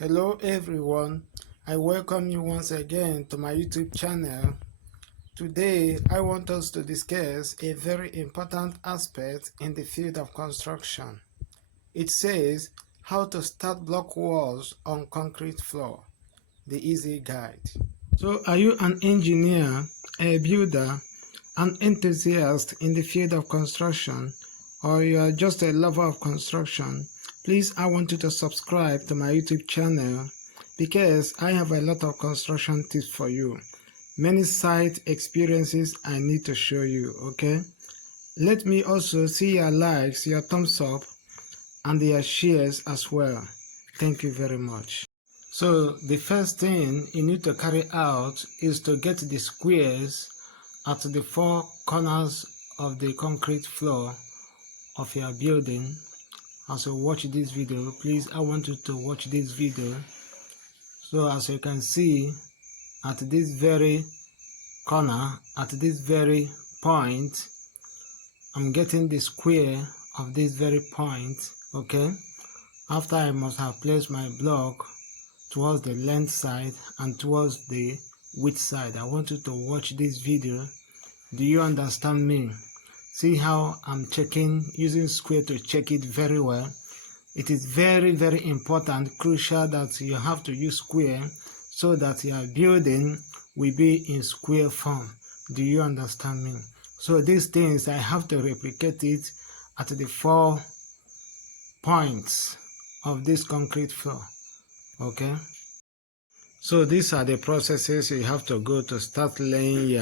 Hello everyone, I welcome you once again to my YouTube channel. Today I want us to discuss a very important aspect in the field of construction. It says how to start block walls on concrete floor, the easy guide. So are you an engineer, a builder, an enthusiast in the field of construction, or you are just a lover of construction? Please, I want you to subscribe to my YouTube channel because I have a lot of construction tips for you. Many site experiences I need to show you, okay? Let me also see your likes, your thumbs up, and your shares as well. Thank you very much. So the first thing you need to carry out is to get the squares at the four corners of the concrete floor of your building. As you watch this video, please, I want you to watch this video. So as you can see, at this very corner, at this very point, I'm getting the square of this very point, okay? After I must have placed my block towards the length side and towards the width side. I want you to watch this video. Do you understand me? See how I'm checking, using square to check it very well. It is very, very important, crucial that you have to use square so that your building will be in square form. Do you understand me? So these things, I have to replicate it at the 4 points of this concrete floor. Okay? So these are the processes you have to go to start laying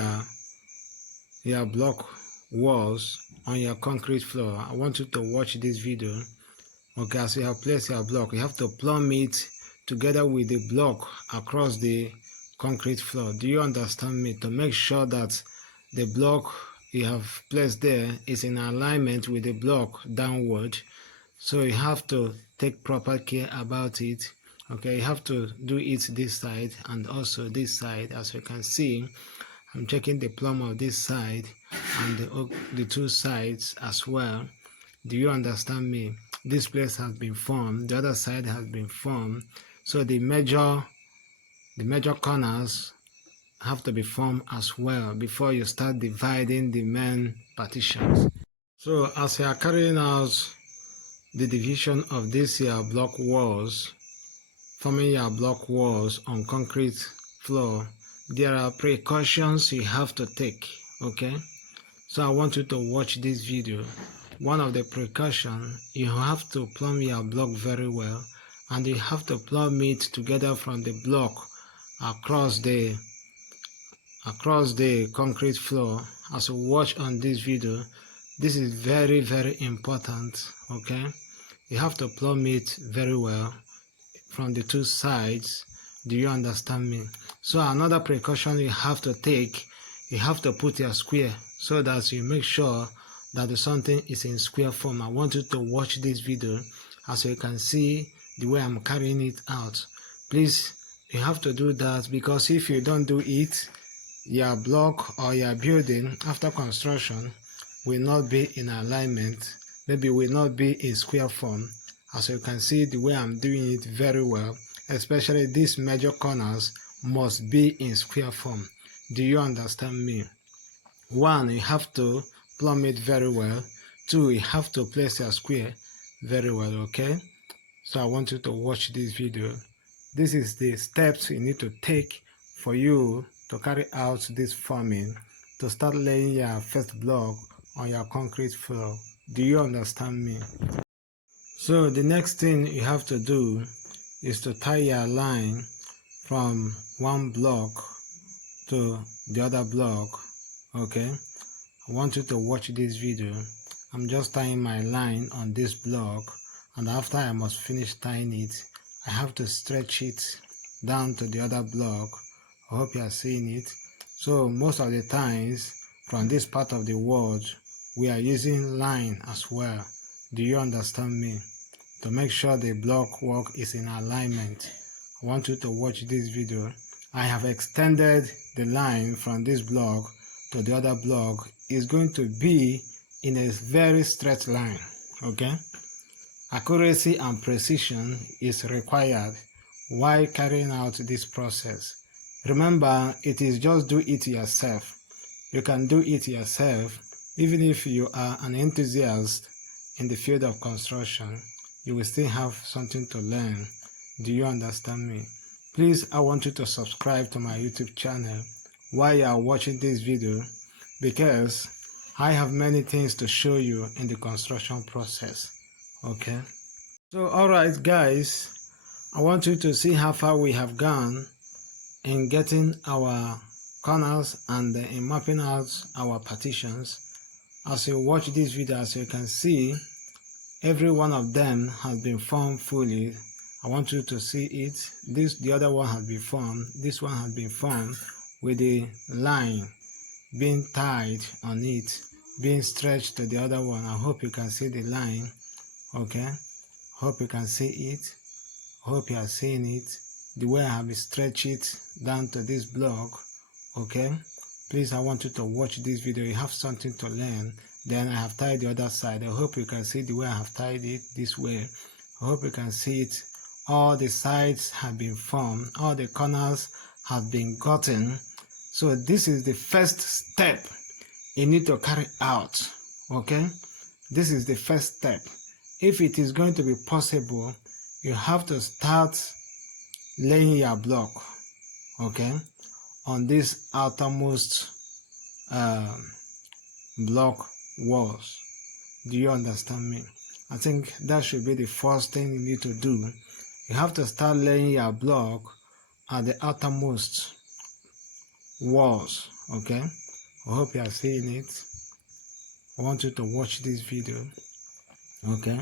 your block walls on your concrete floor. I want you to watch this video. Okay, as you have placed your block, you have to plumb it together with the block across the concrete floor. Do you understand me? To make sure that the block you have placed there is in alignment with the block downward. So you have to take proper care about it. Okay, you have to do it this side and also this side. As you can see, I'm checking the plumb of this side and the two sides as well. Do you understand me? This place has been formed, the other side has been formed, so the major corners have to be formed as well before you start dividing the main partitions. So as you are carrying out the division of these block walls, forming your block walls on concrete floor, there are precautions you have to take, okay? So I want you to watch this video. One of the precautions, you have to plumb your block very well, and you have to plumb it together from the block across the concrete floor. As you watch on this video, this is very, very important, okay? You have to plumb it very well from the two sides. Do you understand me? So another precaution you have to take, you have to put your square so that you make sure that something is in square form. I want you to watch this video as you can see the way I'm carrying it out. Please, you have to do that, because if you don't do it, your block or your building after construction will not be in alignment, maybe will not be in square form. As you can see the way I'm doing it very well, especially these major corners must be in square form. Do you understand me? One, you have to plumb it very well. Two, you have to place your square very well, okay? So I want you to watch this video. This is the steps you need to take for you to carry out this forming, to start laying your first block on your concrete floor. Do you understand me? So the next thing you have to do is to tie your line from one block to the other block, okay? I want you to watch this video. I'm just tying my line on this block, and after I must finish tying it, I have to stretch it down to the other block. I hope you are seeing it. So most of the times from this part of the world, we are using line as well. Do you understand me? To make sure the block work is in alignment, I want you to watch this video. I have extended the line from this block to the other block. Is going to be in a very straight line, okay? Accuracy and precision is required while carrying out this process. Remember, it is just do it yourself. You can do it yourself. Even if you are an enthusiast in the field of construction, you will still have something to learn. Do you understand me? Please, I want you to subscribe to my YouTube channel while you are watching this video, because I have many things to show you in the construction process. Okay? So, alright guys, I want you to see how far we have gone in getting our corners and in mapping out our partitions. As you watch this video, as you can see, every one of them has been formed fully. I want you to see it. The other one has been formed. This one has been formed with the line being tied on it, being stretched to the other one. I hope you can see the line. Okay, hope you can see it. Hope you are seeing it. The way I have stretched it down to this block. Okay, please, I want you to watch this video. You have something to learn. Then I have tied the other side. I hope you can see the way I have tied it this way. I hope you can see it. All the sides have been formed. All the corners have been gotten. So this is the first step you need to carry out. Okay, this is the first step. If it is going to be possible, you have to start laying your block, okay, on this outermost block walls. Do you understand me? I think that should be the first thing you need to do. You have to start laying your block at the outermost walls. Okay, I hope you are seeing it. I want you to watch this video. Okay,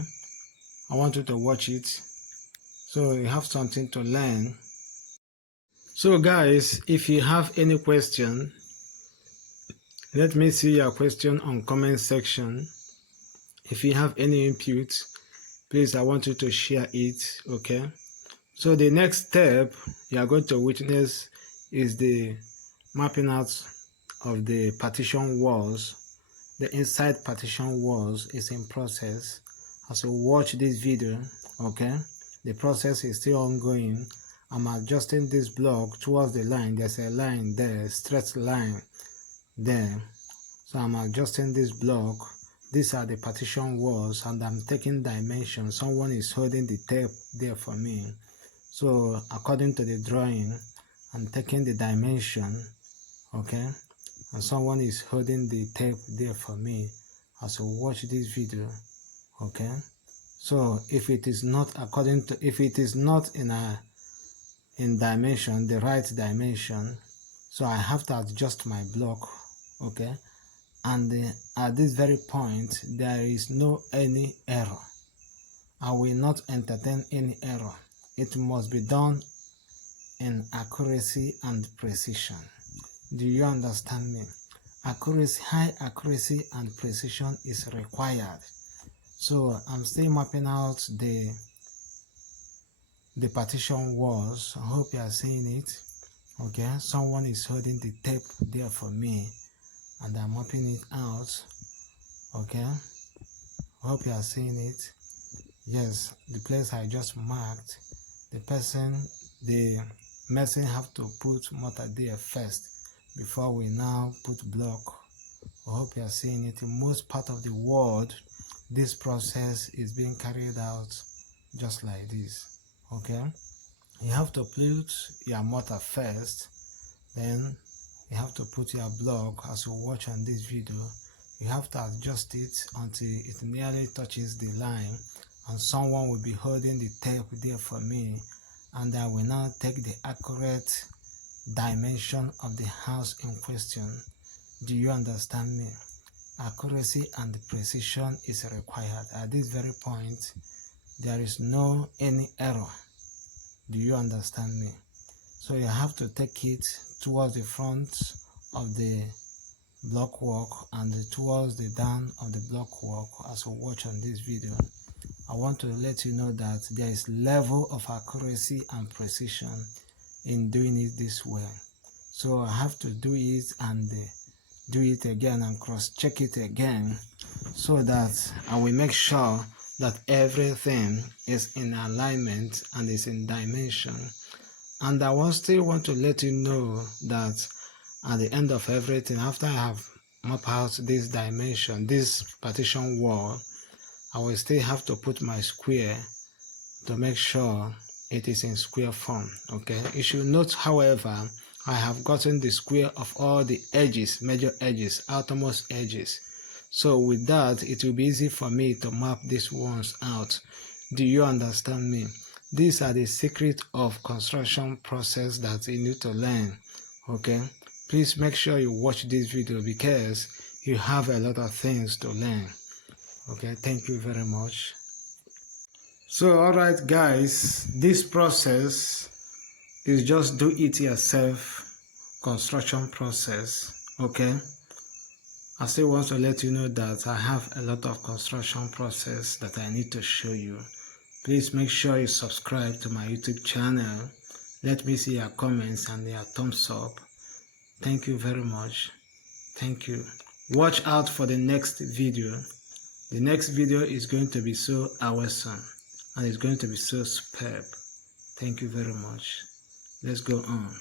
I want you to watch it so you have something to learn. So guys, if you have any question, let me see your question on comment section. If you have any input, please, I want you to share it. Okay, so the next step you are going to witness is the mapping out of the partition walls. The inside partition walls is in process. As you watch this video, okay, the process is still ongoing. I'm adjusting this block towards the line. There's a line there, straight line there. So I'm adjusting this block. These are the partition walls, and I'm taking dimension. Someone is holding the tape there for me. So according to the drawing, I'm taking the dimension, okay, and someone is holding the tape there for me as you watch this video. Okay, so if it is not according to, if it is not in dimension, the right dimension, so I have to adjust my block. Okay, and at this very point there is no any error. I will not entertain any error. It must be done in accuracy and precision. Do you understand me? Accuracy, high accuracy and precision is required. So I'm still mapping out the partition walls. I hope you are seeing it. Okay, someone is holding the tape there for me, and I'm mapping it out. Okay, I hope you are seeing it. Yes, the place I just marked, the mason have to put mortar there first before we now put block. I hope you are seeing it. In most part of the world, this process is being carried out just like this. Okay, you have to put your mortar first, then you have to put your block. As you watch on this video, you have to adjust it until it nearly touches the line, and someone will be holding the tape there for me, and I will now take the accurate dimension of the house in question. Do you understand me? Accuracy and precision is required. At this very point, there is no any error. Do you understand me? So you have to take it towards the front of the block work and towards the down of the block work. As you watch on this video, I want to let you know that there is level of accuracy and precision in doing it this way. So I have to do it and do it again and cross check it again, so that I will make sure that everything is in alignment and is in dimension. And I will still want to let you know that at the end of everything, after I have mapped out this dimension, this partition wall, I will still have to put my square to make sure it is in square form. Okay, you should note, however, I have gotten the square of all the edges, major edges, outermost edges. So with that, it will be easy for me to map these ones out. Do you understand me? These are the secret of construction process that you need to learn. Okay, please make sure you watch this video because you have a lot of things to learn. Okay, thank you very much. So alright guys, this process is just do it yourself construction process. Okay, I still want to let you know that I have a lot of construction process that I need to show you. Please make sure you subscribe to my YouTube channel. Let me see your comments and your thumbs up. Thank you very much. Thank you. Watch out for the next video. The next video is going to be so awesome and it's going to be so superb. Thank you very much. Let's go on.